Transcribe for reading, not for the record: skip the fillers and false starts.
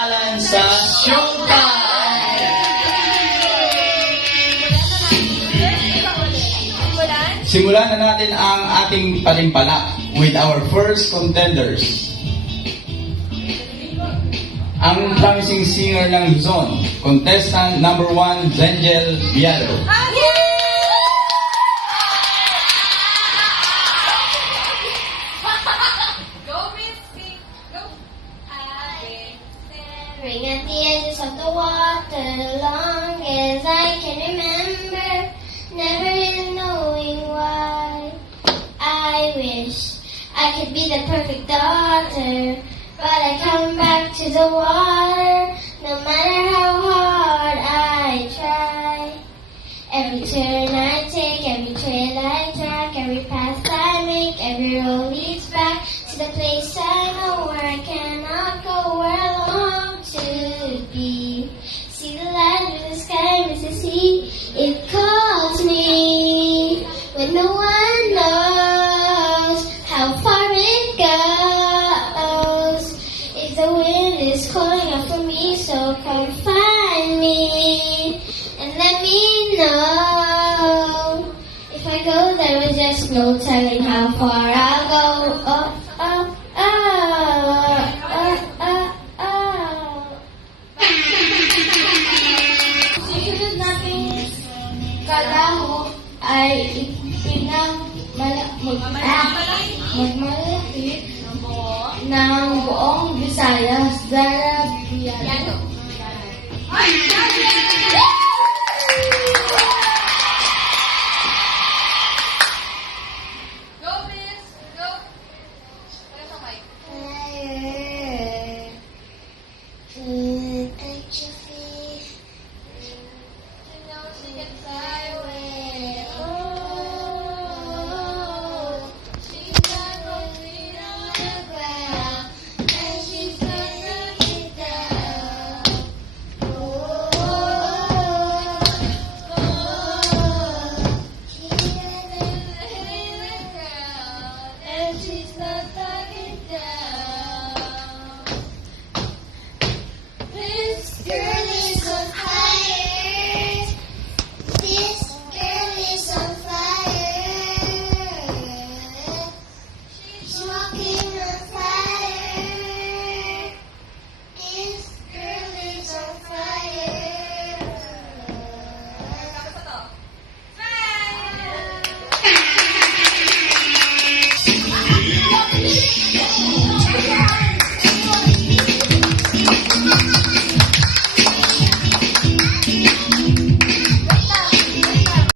Alan sa Showtime! Simulan na natin ang ating palimpalak with our first contenders. Ang promising singer ng Luzon, contestant number 1, Zengel Biado. Staring at the edges of the water, long as I can remember, never really knowing why. I wish I could be the perfect daughter, but I come back to the water, no matter how hard I try. Every turn I take, every trail I track, every path I make, every road leads back to the place I know where I cannot go, where I long to be. See the land with the sky, miss the sea, it calls me, when no one knows how far it goes. If the wind is calling out for me, so come find me and let me know. If I go there with just no telling how far I'll go. Oh, oh, oh, oh, oh, oh. Susunod natin kalaho ay magmalaki ng buong Visayas. Dara Biado.